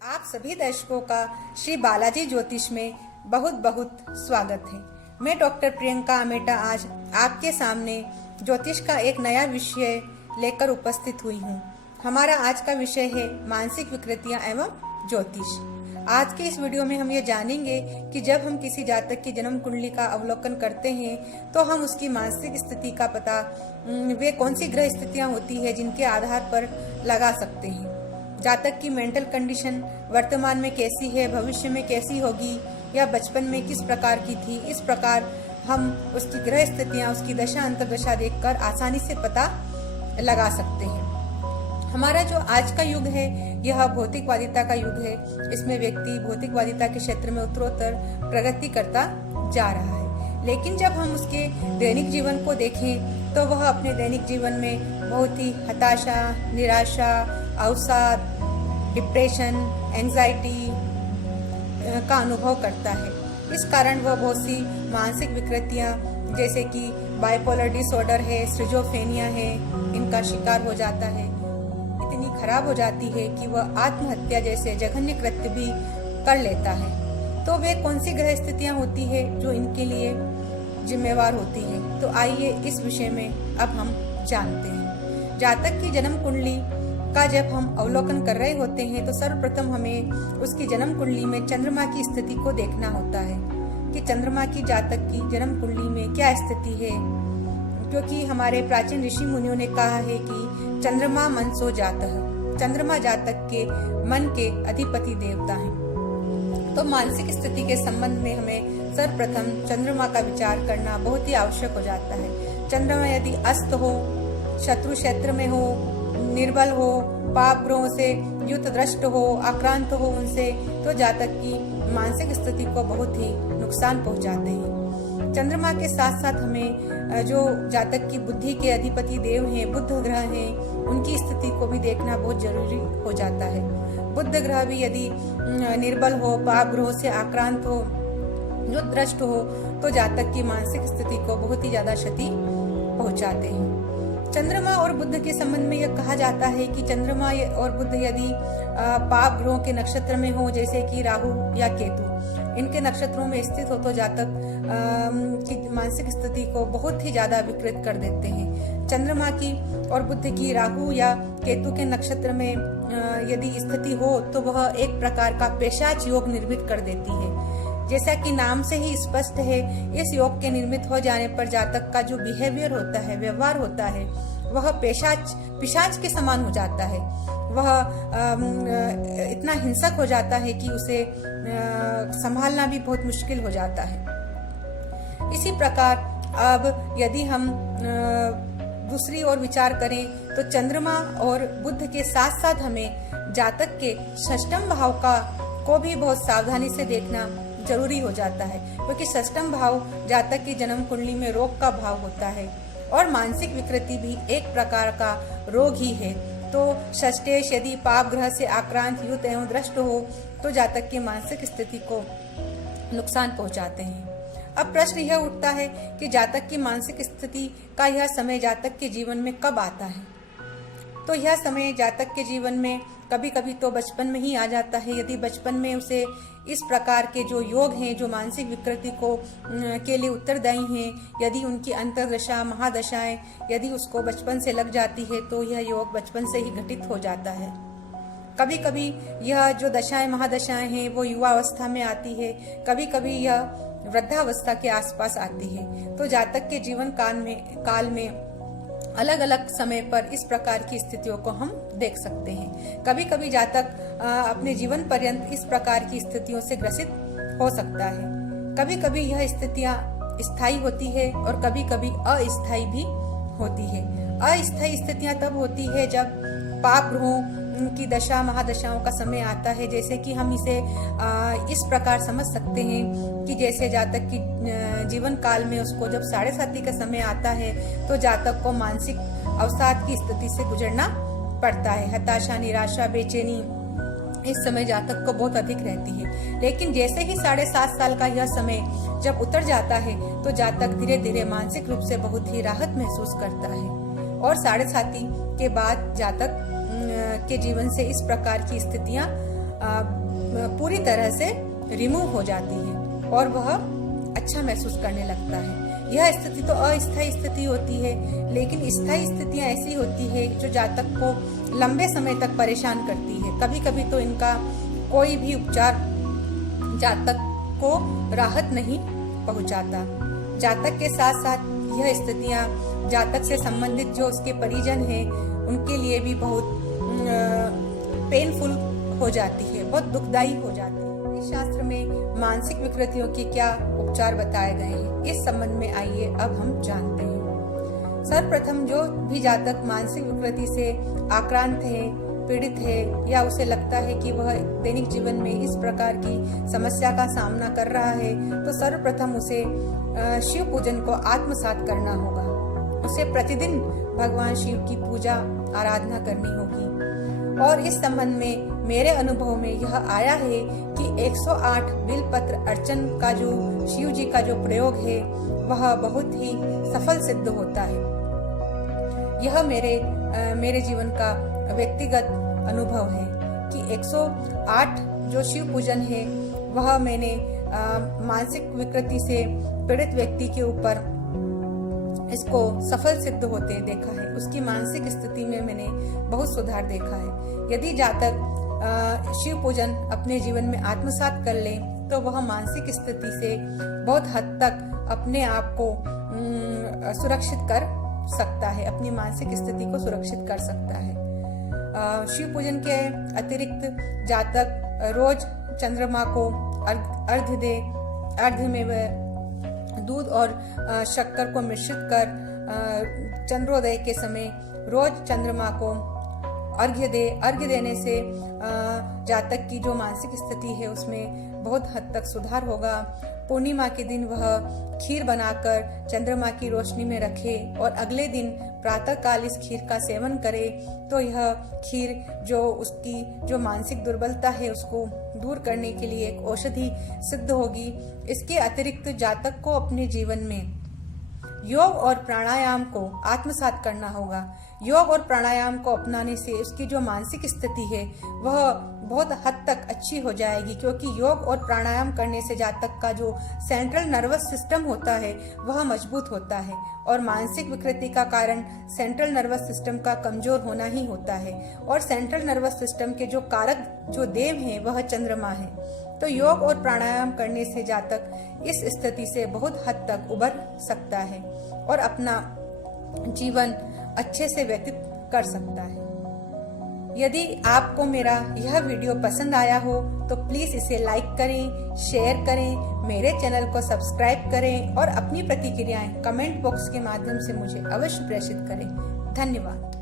आप सभी दर्शकों का श्री बालाजी ज्योतिष में बहुत बहुत स्वागत है। मैं डॉक्टर प्रियंका अमेटा आज आपके सामने ज्योतिष का एक नया विषय लेकर उपस्थित हुई हूँ। हमारा आज का विषय है मानसिक विकृतियाँ एवं ज्योतिष। आज के इस वीडियो में हम ये जानेंगे कि जब हम किसी जातक की जन्म कुंडली का अवलोकन करते हैं तो हम उसकी मानसिक स्थिति का पता वे कौन सी ग्रह स्थितियाँ होती है जिनके आधार पर लगा सकते हैं। जातक की मेंटल कंडीशन वर्तमान में कैसी है, भविष्य में कैसी होगी या बचपन में किस प्रकार की थी, इस प्रकार हम उसकी ग्रह स्थितियां, उसकी दशा अंतर्दशा देखकर आसानी से पता लगा सकते हैं। हमारा जो आज का युग है यह भौतिकवादिता का युग है। इसमें व्यक्ति भौतिकवादिता के क्षेत्र में उत्तरोत्तर प्रगति करता जा रहा है, लेकिन जब हम उसके दैनिक जीवन को देखें तो वह अपने दैनिक जीवन में बहुत ही हताशा, निराशा, अवसाद, डिप्रेशन, एंजाइटी का अनुभव करता है। इस कारण वह बहुत सी मानसिक विकृतियां जैसे कि बाइपोलर डिसऑर्डर है, स्किज़ोफ्रेनिया है, इनका शिकार हो जाता है। इतनी खराब हो जाती है कि वह आत्महत्या जैसे जघन्य कृत्य भी कर लेता है। तो वे कौन सी ग्रह स्थितियां होती है जो इनके लिए जिम्मेवार होती है, तो आइए इस विषय में अब हम जानते हैं। जातक की जन्म कुंडली का जब हम अवलोकन कर रहे होते हैं तो सर्वप्रथम हमें उसकी जन्म कुंडली में चंद्रमा की स्थिति को देखना होता है कि चंद्रमा की जातक की जन्म कुंडली में क्या स्थिति है, क्योंकि हमारे प्राचीन ऋषि मुनियों ने कहा है कि चंद्रमा मनसो जातः, चंद्रमा जातक के मन के अधिपति देवता हैं। तो मानसिक स्थिति के संबंध में हमें सर्वप्रथम चंद्रमा का विचार करना बहुत ही आवश्यक हो जाता है। चंद्रमा यदि अस्त हो, शत्रु क्षेत्र में हो, निर्बल हो, पाप ग्रहों से युत दृष्ट हो, आक्रांत हो उनसे, तो जातक की मानसिक स्थिति को बहुत ही नुकसान पहुंचाते हैं। चंद्रमा के साथ साथ हमें जो जातक की बुद्धि के अधिपति देव हैं, बुध ग्रह हैं, उनकी स्थिति को भी देखना बहुत जरूरी हो जाता है। बुध ग्रह भी यदि निर्बल हो, पाप ग्रहों से आक्रांत हो, युत दृष्ट हो, तो जातक की मानसिक स्थिति को बहुत ही ज्यादा क्षति पहुंचाते हैं। चंद्रमा और बुध के संबंध में यह कहा जाता है कि चंद्रमा और बुध यदि पाप ग्रहों के नक्षत्र में हो, जैसे कि राहु या केतु, इनके नक्षत्रों में स्थित हो तो जातक की मानसिक स्थिति को बहुत ही ज्यादा विकृत कर देते हैं। चंद्रमा की और बुध की राहु या केतु के नक्षत्र में यदि स्थिति हो तो वह एक प्रकार का पेशाच योग निर्मित कर देती है। जैसा कि नाम से ही स्पष्ट है, इस योग के निर्मित हो जाने पर जातक का जो बिहेवियर होता है, व्यवहार होता है, वह पिशाच के समान हो जाता है। वह इतना हिंसक हो जाता है कि उसे संभालना भी बहुत मुश्किल हो जाता है। इसी प्रकार अब यदि हम दूसरी ओर विचार करें तो चंद्रमा और बुध के साथ साथ हमें जातक के षष्ठम भाव को भी बहुत सावधानी से देखना जरूरी हो जाता है, क्योंकि षष्ठम भाव जातक की जन्म कुंडली में रोग का भाव होता है और मानसिक विकृति भी एक प्रकार का रोग ही है। तो षष्ठेश यदि पाप ग्रह से आक्रांत, युत एवं दृष्ट हो तो जातक की मानसिक स्थिति को नुकसान पहुंचाते हैं। अब प्रश्न यह उठता है कि जातक की मानसिक स्थिति का यह समय जातक के जीवन में कब आता है। तो यह समय जातक के जीवन में कभी कभी तो बचपन में ही आ जाता है। यदि बचपन में उसे इस प्रकार के जो योग हैं, जो मानसिक विकृति के लिए उत्तरदायी हैं, यदि उनकी अंतर्दशा, महादशाएं यदि उसको बचपन से लग जाती है तो यह योग बचपन से ही घटित हो जाता है। कभी कभी यह जो दशाएं, महादशाएं हैं वो युवावस्था में आती है, कभी कभी यह वृद्धावस्था के आसपास आती है। तो जातक के जीवन काल में अलग अलग समय पर इस प्रकार की स्थितियों को हम देख सकते हैं। कभी कभी जातक अपने जीवन पर्यंत इस प्रकार की स्थितियों से ग्रसित हो सकता है। कभी कभी यह स्थितियां स्थायी होती है और कभी कभी अस्थायी भी होती है। अस्थायी स्थितियां तब होती है जब पाप ग्रहों की दशा, महादशाओं का समय आता है। जैसे कि हम इसे इस प्रकार समझ सकते हैं कि जैसे जातक की जीवन काल में उसको जब 7.5 का समय आता है तो जातक को मानसिक अवसाद की स्थिति से गुजरना पड़ता है। हताशा, निराशा, बेचैनी इस समय जातक को बहुत अधिक रहती है। लेकिन जैसे ही 7.5 साल का यह समय जब उतर जाता है तो जातक धीरे धीरे मानसिक रूप से बहुत ही राहत महसूस करता है और 7.5 के बाद जातक के जीवन से इस प्रकार की स्थितियां पूरी तरह से रिमूव हो जाती है और वह अच्छा महसूस करने लगता है। यह स्थिति तो अस्थायी स्थिति होती है, लेकिन स्थायी स्थितियां ऐसी होती है जो जातक को लंबे समय तक परेशान करती है। कभी कभी तो इनका कोई भी उपचार जातक को राहत नहीं पहुंचाता। जातक के साथ साथ यह स्थितियां जातक से संबंधित जो उसके परिजन हैं उनके लिए भी बहुत पेनफुल हो जाती है, बहुत दुखदायी हो जाती है। इस शास्त्र में मानसिक विकृतियों के क्या उपचार बताए गए हैं, इस संबंध में आइए अब हम जानते हैं। सर्वप्रथम जो भी जातक मानसिक विकृति से आक्रांत है, पीड़ित है, या उसे लगता है कि वह दैनिक जीवन में इस प्रकार की समस्या का सामना कर रहा है, तो सर्वप्रथम उसे शिव पूजन को आत्मसात करना होगा। उसे प्रतिदिन भगवान शिव की पूजा आराधना करनी होगी। और इस संबंध में मेरे अनुभव में यह आया है कि 108 बिलपत्र अर्चन का जो शिव जी का जो प्रयोग है वह बहुत ही सफल सिद्ध होता है। यह मेरे जीवन का व्यक्तिगत अनुभव है कि 108 जो शिव पूजन है वह मैंने मानसिक विकृति से पीड़ित व्यक्ति के ऊपर इसको सफल सिद्ध होते देखा है। उसकी मानसिक स्थिति में मैंने बहुत सुधार देखा है। यदि जातक शिव पूजन अपने जीवन में आत्मसात कर ले तो वह मानसिक स्थिति से बहुत हद तक अपने आप को सुरक्षित कर सकता है, अपनी मानसिक स्थिति को सुरक्षित कर सकता है। शिव पूजन के अतिरिक्त जातक रोज चंद्रमा को अर्घ्य दे। अर्घ्य में वह दूध और शक्कर को मिश्रित कर चंद्रोदय के समय रोज चंद्रमा को अर्घ्य दे। अर्घ्य देने से जातक की जो मानसिक स्थिति है उसमें बहुत हद तक सुधार होगा। पूर्णिमा के दिन वह खीर बनाकर चंद्रमा की रोशनी में रखे और अगले दिन प्रातः काल इस खीर का सेवन करे तो यह खीर जो उसकी जो मानसिक दुर्बलता है उसको दूर करने के लिए एक औषधि सिद्ध होगी। इसके अतिरिक्त जातक को अपने जीवन में योग और प्राणायाम को आत्मसात करना होगा। योग और प्राणायाम को अपनाने से उसकी जो मानसिक स्थिति है वह बहुत हद तक अच्छी हो जाएगी, क्योंकि योग और प्राणायाम करने से जातक का जो सेंट्रल नर्वस सिस्टम होता है वह मजबूत होता है और मानसिक विकृति का कारण सेंट्रल नर्वस सिस्टम का कमजोर होना ही होता है। और सेंट्रल नर्वस सिस्टम के जो कारक जो देव हैं वह चंद्रमा है। तो योग और प्राणायाम करने से जातक इस स्थिति से बहुत हद तक उबर सकता है और अपना जीवन अच्छे से व्यतीत कर सकता है। यदि आपको मेरा यह वीडियो पसंद आया हो तो प्लीज इसे लाइक करें, शेयर करें, मेरे चैनल को सब्सक्राइब करें और अपनी प्रतिक्रियाएं कमेंट बॉक्स के माध्यम से मुझे अवश्य प्रेषित करें। धन्यवाद।